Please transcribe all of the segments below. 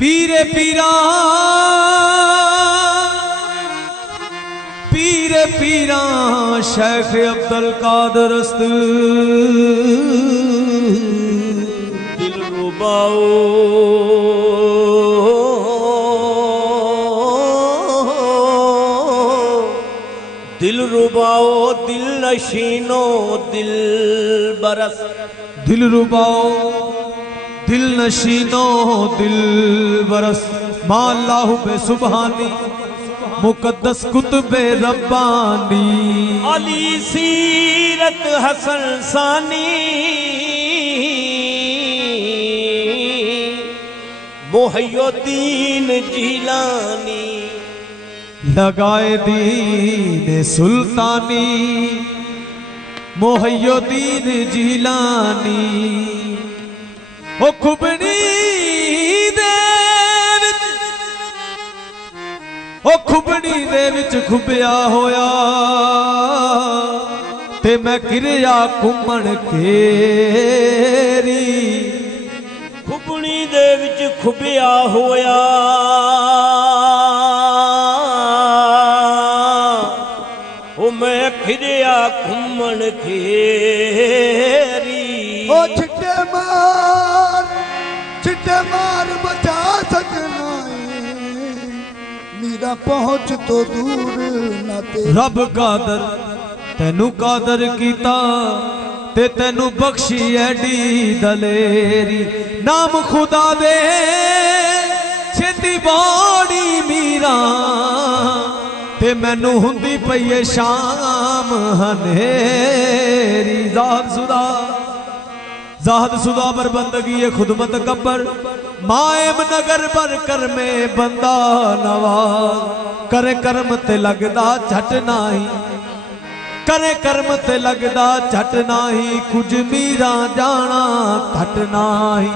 पीरे पीरा पीरे पीरा शेख अब्दुल कादर दिल रुबाओ दिल रुबाओ दिल नशीनो दिल बरस दिल रुबाओ दिल नशीनो दिल बरस माल्लाहु बे सुबहानी मुकद्दस कुतुबे रब्बानी अली सीरत हसन सानी मोहय्युद्दीन जिलानी लगाए दीन सुल्तानी मोहय्युद्दीन जिलानी ओ खुबनी दे विच ओ खुबनी दे विच खुबिया होया ते मैं किरिया घुमण घेरी खुबनी दे विच खुबिया होया ओ मैं फिरिया घुमण घेरी ओ छिट्टे मार बचा सकना मेरा पहुंच तो दूर ना तेरी रब कादर तेनू कादर कीता ते तेनू बख्शी एडी दलेरी नाम खुदा दे छेती बाड़ी मीरा ते मैनू हुंदी पई शाम हनेरी जाहद सुदा पर बंदगी है खुदमत कब्बर माएम नगर पर कर में बंदा नवाज करे कर्म ते लगदा झट नाही करे कर्म ते लगदा झट नाही कुछ मीरा जाना घट नाही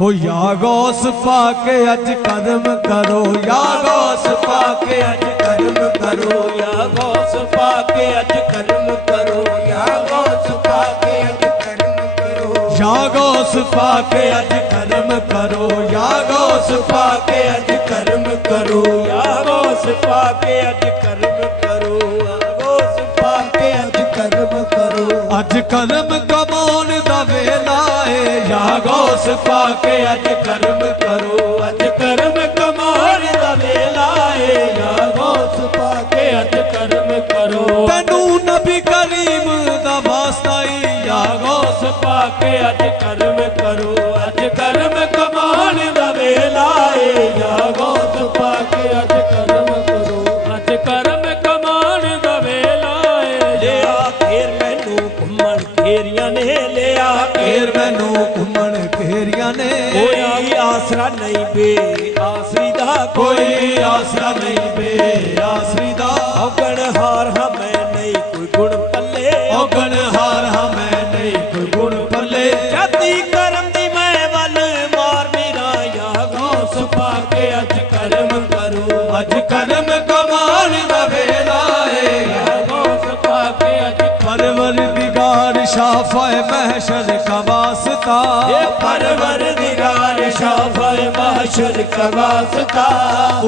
हो या गौस पाके अज कर्म करो या गौस पाके अज कर्म करो या गौस पाके अज कर्म करो या गौस पाके अज कर्म करो या गौस पाके अज कर्म करो या गौस पाके अज कर्म करो या गौस पाके अज कर्म करो या गौस पाके अज कर्म करो अज कर्म कमाउण दा वेला है या गौस पाके अज कर्म करो अज कर्म कमाउण दा वेला है या गौस पाके अज कर्म करो तैनू नबी करीम दा वास्ता या गौस पाके अज कर्म करो अज कर्म कमाउण दा वेला है या गौस पाके अज कर्म करो अज कर्म कमाउण दा वेला है ले आखिर मैनू घुमण घेरियां ने ले फिर मैनू घुमण घेरियां ने कोई आसरा नहीं बे आसरी दा कोई आसरा नहीं बे आसरी दा औगण हार हमें नहीं कोई गुण पल्ले औगण हार हमें नहीं कोई गुण पल्ले जाती करम दी मैं वल मार मेरा या गौस पाके अज कर्म करो अज कर्म कमाण दा वेला है या गौस पाके अज परवरदिगार शाफ़ाए महशर का वास्ता ये परवरदिगार शाफ़ाए महशर का वास्ता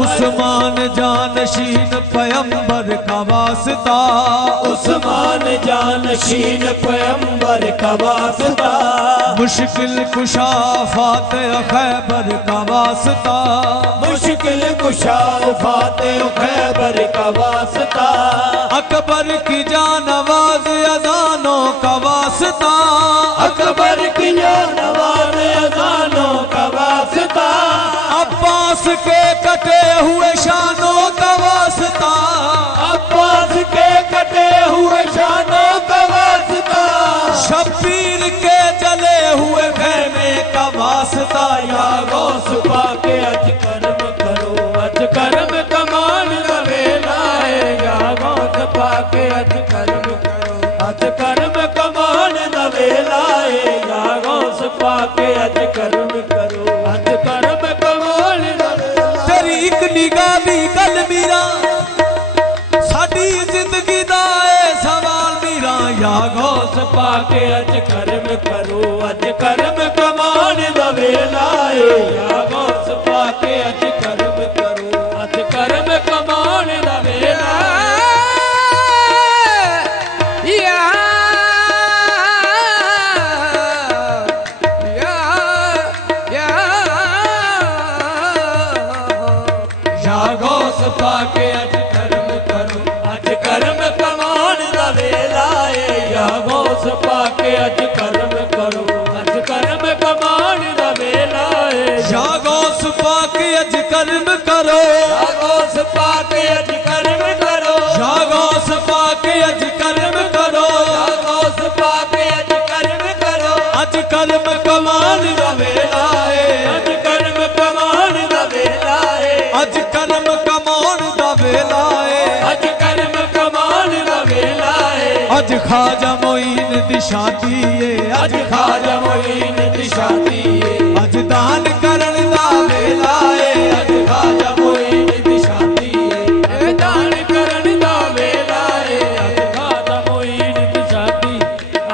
उस्मान जानशीन पैगंबर का वास्ता उस्मान जानशीन पैगंबर का वास्ता मुश्किल कुशा फातेह खैबर का वास्ता मुश्किल कुशा फातेह खैबर का वास्ता अकबर की जानवाज अजानों का वास्ता अकबर की जानवाज अजानों का वास्ता अब्बास के कटे हुए शानों का वास्ता अब्बास के कटे हुए शानों का वास्ता शब्बीर के जले हुए खेमे का वास्ता या गौस पाके अज कर्म करो अज कर्म कमाण दा वेला है या गौस पाके अज कर्म करो अज कर्म कमाण दा वेला है या गौस पाके अज कर्म करो अज कर्म कमाण दा वेला तेरी एक निगाह दी गल मीरा साडी जिंदगी दा ए सवाल मीरा या गौस पाके अज कर्म करो अज कर्म कमाण दा वेला है या गौस पाके ਕੇ ਅੱਜ ਕਰਮ ਕਰੋ ਅੱਜ ਕਰਮ ਕਮਾਉਣ ਦਾ ਵੇਲਾ ਏ ਜਾਗੋ ਸਪਾ ਕੇ ਅੱਜ ਕਰਮ ਕਰੋ ਅੱਜ ਕਰਮ ਕਮਾਉਣ ਦਾ ਵੇਲਾ ਏ ਜਾਗੋ ਸੁਪਾ ਕੇ ਅੱਜ ਕਰਮ ਕਰੋ ਜਾਗੋ ਸਪਾ ਕੇ ਅੱਜ ਕਰਮ ਕਰੋ ਜਾਗੋ ਸੁਪਾ ਕੇ ਅੱਜ ਕਰਮ ਕਰੋ ਜਾਗੋ ਸਪਾ ਕੇ ਅੱਜ ਕਰਮ ਕਰੋ ਅੱਜ ਕਰਮ ਕਮਾਉਣ ਦਾ ਵੇਲਾ ਏ ਅੱਜ ਕਰਮ ਕਮਾਉਣ ਦਾ ਵੇਲਾ ਏ ਅੱਜ ਕਰਮ ਕਮਾਉਣ ਦਾ ਵੇਲਾ ਏ ਅੱਜ ਕਰਮ ਕਮਾਉਣ ਦਾ ਵੇਲਾ ਏ ਅੱਜ ਖਾਜਾ ਮੋਈਨ ਦੀ ਸ਼ਾਦੀ ਏ ਅੱਜ ਖਾਜਾ ਮੋਈਨ ਦੀ ਸ਼ਾਦੀ ਏ ਅੱਜ ਦਾਨ ਕਰਨ ਦਾ ਵੇਲਾ ਏ ਅੱਜ ਖਾਜਾ ਮੋਈਨ ਦੀ ਸ਼ਾਦੀ ਏ ਇਹ ਦਾਨ ਕਰਨ ਦਾ ਵੇਲਾ ਏ ਅੱਜ ਖਾਜਾ ਮੋਈਨ ਦੀ ਸ਼ਾਦੀ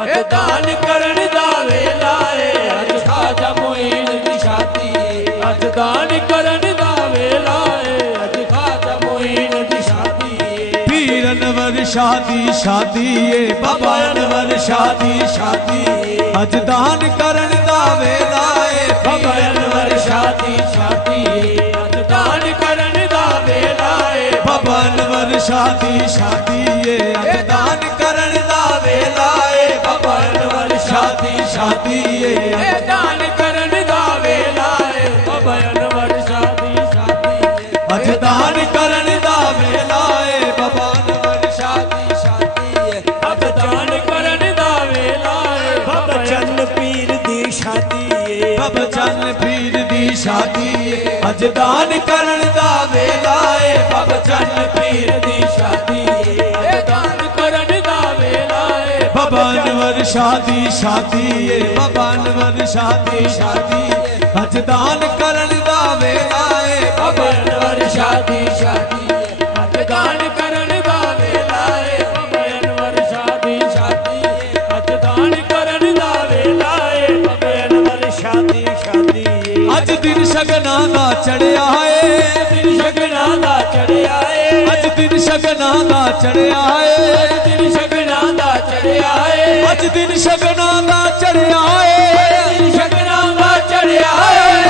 ਅੱਜ ਦਾਨ ਕਰਨ ਦਾ ਵੇਲਾ ਏ ਅੱਜ ਖਾਜਾ ਮੋਈਨ ਦੀ ਸ਼ਾਦੀ ਏ ਅੱਜ ਦਾਨ ਕਰਨ ਦਾ ਵੇਲਾ ਏ ਅੱਜ ਖਾਜਾ ਮੋਈਨ ਦੀ ਸ਼ਾਦੀ ਏ ਪੀਰ ਅਨਵਰ ਸ਼ਾਦੀ ਸ਼ਾਦੀ ਏ ਬਾਬਾ ਅਨਵਰ ਸ਼ਾਦੀ ਸ਼ਾਦੀ ਅੱਜ ਦਾਨ ਕਰਨ ਦਾ ਵੇਲਾ ਏ ਬਾਬਾ ਅਨਵਰ ਸ਼ਾਦੀ ਸ਼ਾਦੀ ਏ ਅੱਜ ਦਾਨ ਕਰਨ ਦਾ ਵੇਲਾ ਏ ਬਾਬਾ ਅਨਵਰ ਸ਼ਾਦੀ ਸ਼ਾਦੀ ਏ ਅੱਜ ਦਾਨ ਕਰਨ ਦਾ ਵੇਲਾ ਏ ਬਾਬਾ ਅਨਵਰ ਸ਼ਾਦੀ ਸ਼ਾਦੀ ਏ ਇਹ ਦਾਨ ਕਰਨ ਦਾ ਵੇਲਾ ਏ ਬਾਬਾ ਅਨਵਰ ਸ਼ਾਦੀ ਸ਼ਾਦੀ ਏ ਅੱਜ ਦਾਨ ਕਰਨ ਦਾ ਵੇਲਾ ਏ ਬਾਬਾ ਅਨਵਰ ਸ਼ਾਦੀ ਸ਼ਾਦੀ ਏ ਅੱਜ ਦਾਨ ਕਰਨ ਦਾ ਵੇਲਾ ਏ ਬਾਬਾ ਚੰਨ ਪੀਰ ਦੀ ਸ਼ਾਦੀ ਏ ਬਾਬਾ ਚੰਨ ਪੀਰ ਦੀ ਸ਼ਾਦੀ ਏ ਅੱਜ ਦਾਨ ਕਰਨ ਦਾ ਵੇਲਾ ਏ ਬਾਬਾ ਚੰਨ ਪੀਰ ਦੀ ਸ਼ਾਦੀ ਏ ਇਹ ਦਾਨ ਕਰਨ ਦਾ ਵੇਲਾ ਏ ਬਾਬਾ ਅਨਵਰ ਸ਼ਾਦੀ ਸ਼ਾਦੀ ਏ ਬਾਬਾ ਅਨਵਰ ਸ਼ਾਦੀ ਸ਼ਾਦੀ ਏ ਅੱਜ ਦਾਨ ਕਰਨ ਦਾ ਵੇਲਾ ਏ ਬਾਬਾ ਅਨਵਰ ਸ਼ਾਦੀ ਸ਼ਾਦੀ ਏ ਅੱਜ ਦਾਨ ਕਰਨ ਦਾ ਵੇਲਾ ਏ ਬਾਬਾ ਅਨਵਰ ਸ਼ਾਦੀ ਸ਼ਾਦੀ ਏ ਅੱਜ ਦਾਨ ਕਰਨ ਦਾ ਵੇਲਾ ਏ ਬਾਬਾ ਅਨਵਰ ਸ਼ਾਦੀ ਸ਼ਾਦੀ ਏ ਅੱਜ ਦਿਨ ਸ਼ਗਨਾਂ ਦਾ ਚੜਿਆ ਏ ਦਿਨ ਸ਼ਗਨਾਂ ਦਾ ਚੜਿਆ ਏ ਅੱਜ ਦਿਨ ਸ਼ਗਨਾਂ ਦਾ ਚੜਿਆ ਏ ਦਿਨ ਸ਼ਗਨਾਂ ਦਾ ਚੜਿਆ ਏ ਅੱਜ ਦਿਨ ਸ਼ਗਨਾਂ ਦਾ ਚੜਿਆ ਏ ਦਿਨ ਸ਼ਗਨਾਂ ਦਾ ਚੜਿਆ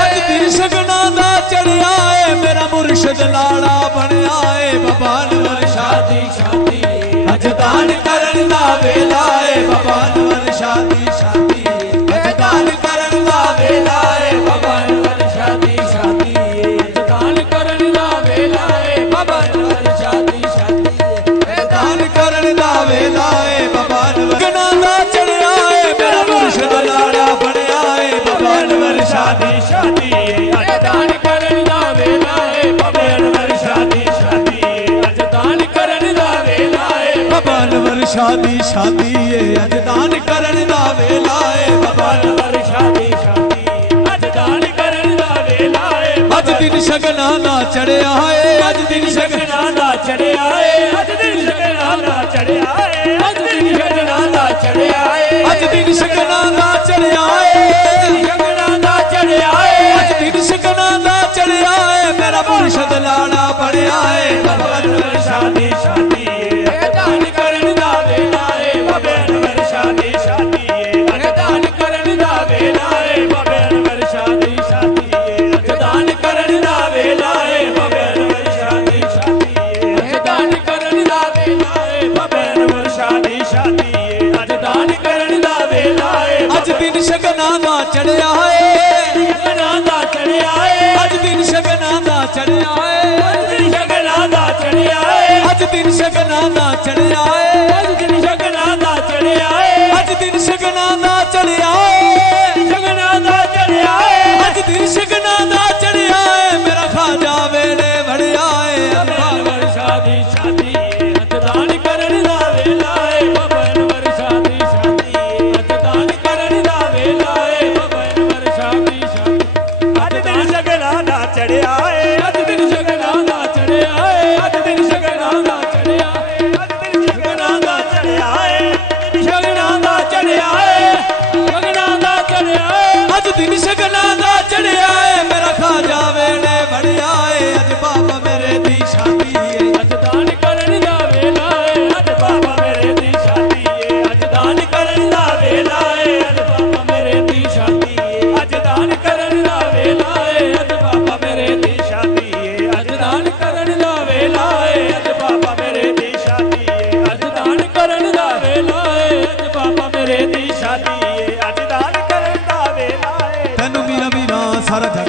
ਅੱਜ ਏ ਦਿਨ ਸ਼ਗਨਾਂ ਦਾ ਚੜਿਆ ਏ ਮੇਰਾ ਮੁਰਸ਼ਿਦ ਲਾੜਾ ਬਣਿਆ ਏ ਬਾਬਾ ਅਨਵਰ ਸ਼ਾਦੀ ਸ਼ਾਦੀ ਏ ਅੱਜ ਦਾਨ ਕਰਨ ਦਾ ਵੇਲਾ ਏ ਬਾਬਾ ਅਨਵਰ ਸ਼ਾਦੀ ਸ਼ਾਦੀ ਏ ਅੱਜ ਦਾਨ ਕਰਨ ਦਾ ਵੇਲਾ ਏ ਬਾਬਾ ਅਨਵਰ ਸ਼ਾਦੀ ਸ਼ਾਦੀ ਏ ਅੱਜ ਦਾਨ ਕਰਨ ਦਾ ਵੇਲਾ ਏ ਬਾਬਾ ਅਨਵਰ ਸ਼ਾਦੀ ਸ਼ਾਦੀ ਏ ਇਹ ਦਾਨ ਕਰਨ ਦਾ ਵੇਲਾ ਏ ਬਾਬਾ ਅਨਵਰ ਸ਼ਗਨਾਂ ਦਾ ਚੜਿਆ ਏ ਮੇਰਾ ਮੁਰਸ਼ਿਦ ਲਾੜਾ ਬਣਿਆ ਏ ਬਾਬਾ ਅਨਵਰ ਸ਼ਾਦੀ ਸ਼ਾਦੀ ਏ ਅੱਜ ਦਾਨ ਕਰਨ ਦਾ ਵੇਲਾ ਏ ਬਾਬਾ ਅਨਵਰ ਸ਼ਾਦੀ ਸ਼ਾਦੀ ਏ ਅੱਜ ਦਾਨ ਕਰਨ ਦਾ ਵੇਲਾ ਏ ਬਾਬਾ ਅਨਵਰ ਸ਼ਾਦੀ ਸ਼ਾਦੀ ਏ ਅੱਜ ਦਾਨ ਕਰਨ ਦਾ ਵੇਲਾ ਏ ਬਾਬਾ ਅਨਵਰ ਸ਼ਾਦੀ ਸ਼ਾਦੀ ਏ ਅੱਜ ਦਾਨ ਕਰਨ ਦਾ ਵੇਲਾ ਏ ਅੱਜ ਦਿਨ ਸ਼ਗਨਾਂ ਦਾ ਚੜਿਆ ਏ ਅੱਜ ਦਿਨ ਸ਼ਗਨਾਂ ਦਾ ਚੜਿਆ ਏ ਅੱਜ ਦਿਨ ਸ਼ਗਨਾਂ ਦਾ ਚੜਿਆ ਏ ਅੱਜ ਦਿਨ ਸ਼ਗਨਾਂ ਦਾ ਚੜਿਆ ਏ ਅੱਜ ਦਿਨ ਸ਼ਗਨਾਂ ਦਾ ਚੜਿਆ ਏ ਸ਼ਗਨਾਂ ਦਾ ਚੜਿਆ ਏ ਅੱਜ ਦਿਨ ਸ਼ਗਨਾਂ ਦਾ ਚੜਿਆ ਏ ਮੇਰਾ ਮੁਰਸ਼ਿਦ ਲਾੜਾ ਬਣਿਆ ਏ ਬਾਬਾ ਅਨਵਰ ਸ਼ਾਦੀ ਸ਼ਾਦੀ ਏ ਇਹ ਦਾਨ ਕਰਨ ਦਾ ਵੇਲਾ ਏ ਬਾਬਾ ਅਨਵਰ ਸ਼ਾਦੀ ਸ਼ਾਦੀ ਏ ਅੱਜ ਦਾਨ ਕਰਨ ਦਾ ਵੇਲਾ ਏ ਬਾਬਾ ਅਨਵਰ ਸ਼ਾਦੀ ਸ਼ਾਦੀ ਏ ਅੱਜ ਦਾਨ ਕਰਨ ਦਾ ਵੇਲਾ ਏ ਬਾਬਾ ਅਨਵਰ ਸ਼ਾਦੀ ਸ਼ਾਦੀ ਏ ਅੱਜ ਦਾਨ ਕਰਨ ਦਾ ਵੇਲਾ ਏ ਬਾਬਾ ਅਨਵਰ ਸ਼ਾਦੀ ਸ਼ਾਦੀ ਏ ਅੱਜ ਦਾਨ ਕਰਨ ਦਾ ਵੇਲਾ ਏ ਅੱਜ ਦਿਨ ਸ਼ਗਨਾਂ ਦਾ ਚੜਿਆ ਏ ਸ਼ਗਨਾਂ ਦਾ ਚੜਿਆ ਏ ਅੱਜ ਦਿਨ ਸ਼ਗਨਾਂ ਦਾ ਚੜਿਆ ਏ ਅੱਜ ਦਿਨ ਸ਼ਗਨਾਂ ਦਾ ਚੜਿਆ ਏ ਅੱਜ ਦਿਨ ਸ਼ਗਨਾਂ ਦਾ ਚੜਿਆ ਏ ਅੱਜ ਦਿਨ ਸ਼ਗਨਾਂ ਦਾ ਚੜਿਆ ਏ ਅੱਜ ਦਿਨ ਸ਼ਗਨਾਂ ਦਾ ਚੜਿਆ ਏ ਸ਼ਗਨਾਂ ਦਾ ਚੜਿਆ ਏ ਅੱਜ ਦਿਨ ਸ਼ਗਨਾਂ ਦਾ ਚੜਿਆ ਏ ਮੇਰਾ ਖਾਜਾ ਵੇਲੇ ਵੜਿਆ ਏ ਬਾਬਾ ਅਨਵਰ ਸ਼ਾਦੀ ਸ਼ਾਦੀ ਏ ਅੱਜ ਦਾਨ ਕਰਨ ਦਾ ਵੇਲਾ ਏ ਬਾਬਾ ਅਨਵਰ ਸ਼ਾਦੀ ਸ਼ਾਦੀ ਏ ਅੱਜ ਦਾਨ ਕਰਨ ਦਾ ਵੇਲਾ ਏ ਬਾਬਾ ਅਨਵਰ ਸ਼ਾਦੀ ਸ਼ਾਦੀ ਅੱਜ ਦਿਨ ਸ਼ਗਨਾਂ ਦਾ ਚੜਿਆ ਏ ਅੱਜ ਦਿਨ ਸ਼ਗਨਾਂ ਦਾ ਚੜਿਆ ਏ ਅੱਜ ਦਿਨ ਸ਼ਗਨਾਂ ਦਾ ਚੜਿਆ ਏ ਅੱਜ ਦਿਨ ਸ਼ਗਨਾਂ ਦਾ ਚੜਿਆ ਏ ਸ਼ਗਨਾਂ ਦਾ ਚੜਿਆ ਏ ਸ਼ਗਨਾਂ ਦਾ ਚੜਿਆ ਏ ਅੱਜ ਦਿਨ ਸ਼ਗਨਾਂ ਦਾ ਚੜਿਆ ਏ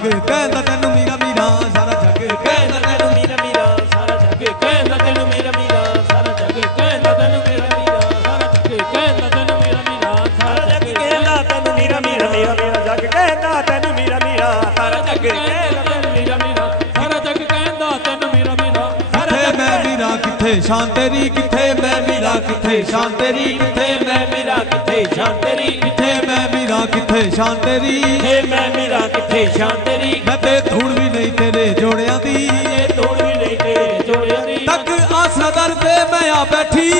ਕਹਿੰਦਾ ਤੈਨੂੰ ਮੀਰਾ ਮੀਰਾ ਸਾਰਾ ਜੱਗ ਕਹਿੰਦਾ ਤੈਨੂੰ ਮੀਰਾ ਮੀਰਾ ਸਾਰਾ ਜੱਗ ਕਹਿੰਦਾ ਤੈਨੂੰ ਮੀਰਾ ਮੀਰਾ ਸਾਰਾ ਜੱਗ ਕਹਿੰਦਾ ਤੈਨੂੰ ਮੀਰਾ ਮੀਰਾ ਸਾਰਾ ਜੱਗ ਕਹਿੰਦਾ ਤੈਨੂੰ ਮੀਰਾ ਮੀਰਾ ਸਾਰਾ ਜੱਗ ਕਹਿੰਦਾ ਤੈਨੂੰ ਮੀਰਾ ਮੀਰਾ ਮੀਰਾ ਮੀਰਾ ਜੱਗ ਕਹਿੰਦਾ ਤੈਨੂੰ ਮੀਰਾ ਮੀਰਾ ਸਾਰਾ ਜੱਗ ਕਹਿੰਦਾ ਤੈਨੂੰ ਮੀਰਾ ਮੀਰਾ ਸਾਰਾ ਜੱਗ ਕਹਿੰਦਾ ਤੈਨੂੰ ਮੀਰਾ ਮੀਰਾ ਕਿੱਥੇ ਮੈਂ ਮੀਰਾ ਕਿੱਥੇ ਸ਼ਾਨ ਤੇਰੀ ਕਿੱਥੇ ਮੈਂ ਮੀਰਾ ਕਿੱਥੇ ਸ਼ਾਨ ਤੇਰੀ ਕਿੱਥੇ ਮੈਂ ਮੀਰਾ ਕਿੱਥੇ ਸ਼ਾਨ ਤੇਰੀ ਕਿੱਥੇ ਮੈਂ ਮੀਰਾ ਕਿੱਥੇ ਸ਼ਾਨ ਤੇਰੀ ਕਿੱਥੇ ਮੈਂ ਮੀਰਾ ਕਿੱਥੇ ਸ਼ਾਨ ਤੇਰੀ ਮੈਂ ਤੇ ਧੂੜ ਵੀ ਨਹੀਂ ਤੇਰੇ ਜੋੜਿਆਂ ਦੀ ਇਹ ਤੋੜ ਵੀ ਨਹੀਂ ਤੇਰੇ ਜੋੜਿਆਂ ਦੀ ਤੱਕ ਆਸਰਾ ਦਰ ਤੇ ਮੈਂ ਆ ਬੈਠੀ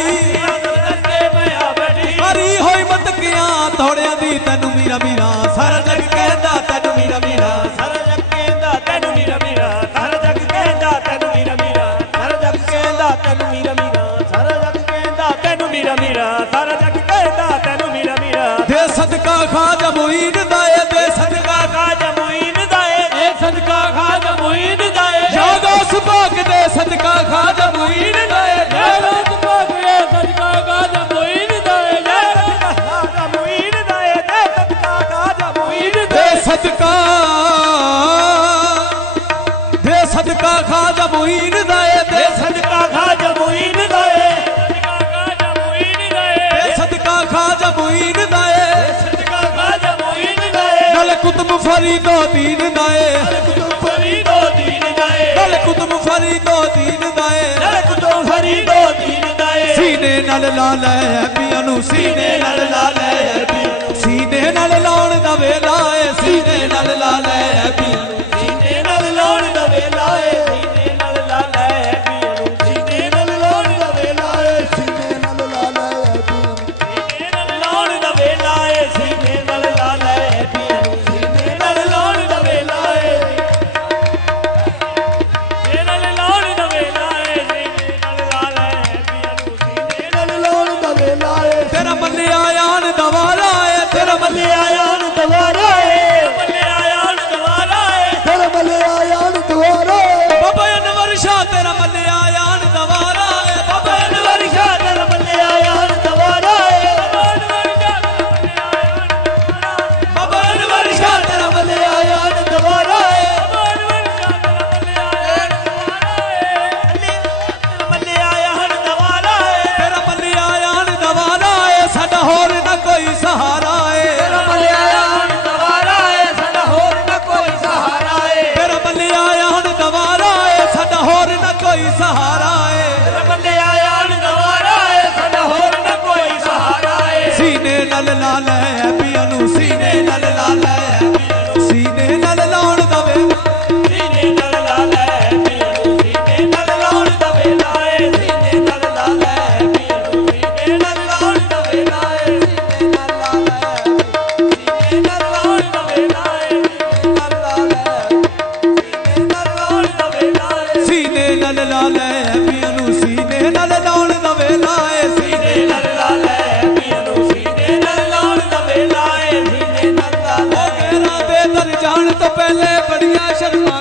ਹਰੀ ਹੋਈ ਮਤਕਿਆਂ ਥੋੜਿਆਂ ਦੀ ਤੈਨੂੰ ਮੀਰਾ ਮੀਰਾ ਸਾਰਾ ਜੱਗ ਕਹਿੰਦਾ ਤੈਨੂੰ ਮੀਰਾ ਮੀਰਾ ਸਾਰਾ ਜੱਗ ਕਹਿੰਦਾ ਤੈਨੂੰ ਮੀਰਾ ਮੀਰਾ ਸਾਰਾ ਜੱਗ ਕਹਿੰਦਾ ਤੈਨੂੰ ਮੀਰਾ ਮੀਰਾ ਸਾਰਾ ਜੱਗ ਕਹਿੰਦਾ ਤੈਨੂੰ ਮੀਰਾ ਮੀਰਾ ਸਾਰਾ ਜੱਗ ਕਹਿੰਦਾ ਤੈਨੂੰ ਮੀਰਾ ਮੀਰਾ ਸਾਰਾ ਜੱਗ ਕਹਿੰਦਾ ਤੈਨੂੰ ਮੀਰਾ ਮੀਰਾ ਦੇ ਸਦਕਾ ਖਾਜਾ ਮੁਈਨ ਦਾਏ ਦੇ ਸਦਕਾ ਖਾਜਾ ਮੁਈਨ ਦਾਏ ਦੇ ਸਦਕਾ ਖਾਜਾ ਮੁਈਨ ਦਾਏ ਜਾਗੋ ਸੁਭਾਗ ਦੇ ਸਦਕਾ ਖਾਜਾ ਮੁਈਨ ਦਾਏ ਜਾਗੋ ਸੁਭਾਗ ਦੇ ਸਦਕਾ ਖਾਜਾ ਮੁਈਨ ਦਾਏ ਖਾਜਾ ਮੁਈਨ ਦਾਏ ਦੇ ਸਦਕਾ ਖਾਜਾ ਮੁਈਨ ਦੇ ਸਦਕਾ ਖਾਜਾ ਮੁਈਨ ਦਾਏ ਦੇ ਸਦਕਾ ਖਾਜਾ ਮੁਈਨ ਦਾਏ ਸਦਕਾ ਖਾਜਾ ਮੁਈਨ ਦਾਏ ਸਦਕਾ ਖਾਜਾ ਮੁਈਨ ਦਾਏ ਨਲ ਕੁਤਬ ਫਰੀਦੋ ਦੀਨ ਦਾਏ ਕੁਤਬ ਫਰੀਦੋ ਦੀਨ ਦਾਏ ਨਲ ਕੁਤਬ ਫਰੀਦੋ ਦੀਨ ਦਾਏ ਨਲ ਕੁਤਬ ਫਰੀਦੋ ਦੀਨ ਦਾਏ ਸੀਨੇ ਨਾਲ ਲਾ ਲੈ ਪੀਆਂ ਨੂੰ ਸੀਨੇ ਨਾਲ ਲਾ ਲੈ ਸੀਨੇ ਨਾਲ ਲਾਉਣ ਦਾ ਵੇਲਾ ਏ ਸੀਨੇ ਨਾਲ ਲਾ ਲੈ ਪੀਆਂ ਨੂੰ ਸੀਨੇ ਨਾਲ ਲਾਉਣ ਦਾ ਵੇਲਾ ਏ ਸੀਨੇ ਨਾਲ ਲਾ ਲੈ ਪੀਆਂ ਨੂੰ ਸੀਨੇ ਨਾਲ ਲਾਉਣ ਦਾ ਵੇਲਾ ਏ ਸੀਨੇ ਨਾਲ ਲਾ ਲੈ ਸੀਨੇ ਨਾਲ ਲਾਉਣ ਦਾ ਵੇਲਾ ਏ ਸੀਨੇ ਨਾਲ ਲਾ ਲੈ ਪੀਆਂ ਨੂੰ ਸੀਨੇ ਨਾਲ ਲਾਉਣ ਦਾ ਵੇਲਾ ਏ ਸੀਨੇ ਨਾਲ ਲਾਉਣ ਦਾ ਵੇਲਾ ਏ ਸੀਨੇ ਨਾਲ ਲਾ ਲੈ ਪੀਆਂ ਨੂੰ ਸੀਨੇ ਨਾਲ ਲਾਉਣ ਦਾ ਵੇਲਾ ਏ ਤੇਰਾ ਮੱਲਿਆ ਆਣ ਦਵਾਰਾ ਏ ਤੇਰਾ ਮੱਲਿਆ ਆਣ ਦਵਾਰਾ ਏ ਮੱਲਿਆ ਆਣ ਦਵਾਰਾ ਏ ਤੇਰੇ ਮਲੇ ਆਇਆ ਨ ਦੁਆਰਾ ਬਾਬਾ ਅਨਵਰ ਸ਼ਾਹ ਤੇਰਾ ਮੱਲਿਆ ਆਣ ਦਵਾਰਾ ਏ ਬਾਬਾ ਅਨਵਰ ਸ਼ਾਹ ਤੇਰਾ ਮੱਲਿਆ ਆਣ ਦਵਾਰਾ ਏ ਬਾਬਾ ਅਨਵਰ ਸ਼ਾਹ ਤੇਰਾ ਮੱਲਿਆ ਆਣ ਦਵਾਰਾ ਏ ਮੱਲਿਆ ਆਣ ਦਵਾਰਾ ਏ ਤੇਰਾ ਮੱਲਿਆ ਆਣ ਦਵਾਰਾ ਏ ਸਾਡਾ ਹੋਰ ਨਾ ਕੋਈ ਸਹਾਰਾ ਏ ਤੇਰਾ ਮੱਲਿਆ ਆਣ ਦਵਾਰਾ ਏ ਸਾਡਾ ਹੋਰ ਨਾ ਕੋਈ ਸਹਾਰਾ ਏ ਤੇਰਾ ਮੱਲਿਆ ਆਣ ਦਵਾਰਾ ਏ ਸਾਡਾ ਹੋਰ ਨਾ ਕੋਈ ਸਹਾਰਾ ਏ ਤੇਰਾ ਮੱਲਿਆ ਆਣ ਦਵਾਰਾ ਏ ਸਾਡਾ ਹੋਰ ਨਾ ਕੋਈ ਸਹਾਰਾ ਏ ਸੀਨੇ ਨਾਲ ਲਾ ਲੈ ਪੀਆਂ ਨੂੰ ਸੀਨੇ ਨਾਲ ਲਾ ਲੈ ਸੀਨੇ ਨਾਲ ਲਾਉਣ ਦਾ ਵੇਲਾ ਸੀਨੇ ਨਾਲ ਲਾ ਲੈ ਪੀਆਂ ਨੂੰ ਸੀਨੇ ਨਾਲ ਲਾਉਣ ਦਾ ਵੇਲਾ ਏ ਸੀਨੇ ਨਾਲ ਲਾ ਲੈ ਪੀਆਂ ਨੂੰ ਸੀਨੇ ਨਾਲ ਲਾਉਣ ਦਾ ਵੇਲਾ ਏ ਸੀਨੇ ਨਾਲ ਲਾ ਲੈ ਸੀਨੇ ਨਾਲ ਲਾਉਣ ਦਾ ਵੇਲਾ ਏ ਸੀਨੇ ਨਾਲ ਲਾ ਲੈ ਸੀਨੇ ਨਾਲ ਲਾਉਣ ਦਾ ਵੇਲਾ ਏ ਸੀਨੇ ਨਾਲ ਲਾ ਲੈ ਪੀਆਂ ਨੂੰ ਸੀਨੇ ਨਾਲ ਲਾਉਣ ਦਾ ਵੇਲਾ ਏ ਸੀਨੇ ਨਾਲ ਲਾ ਲੈ ਪੀਆਂ ਨੂੰ ਸੀਨੇ ਨਾਲ ਲਾਉਣ ਦਾ ਵੇਲਾ ਏ ਸੀਨੇ ਨਾਲ ਲਾ ਲੈ ਘੇਰਾ ਦੇ ਦਰ ਜਾਣ ਤੋਂ ਪਹਿਲੇ ਬੜੀਆਂ ਸ਼ਰਮਾਂ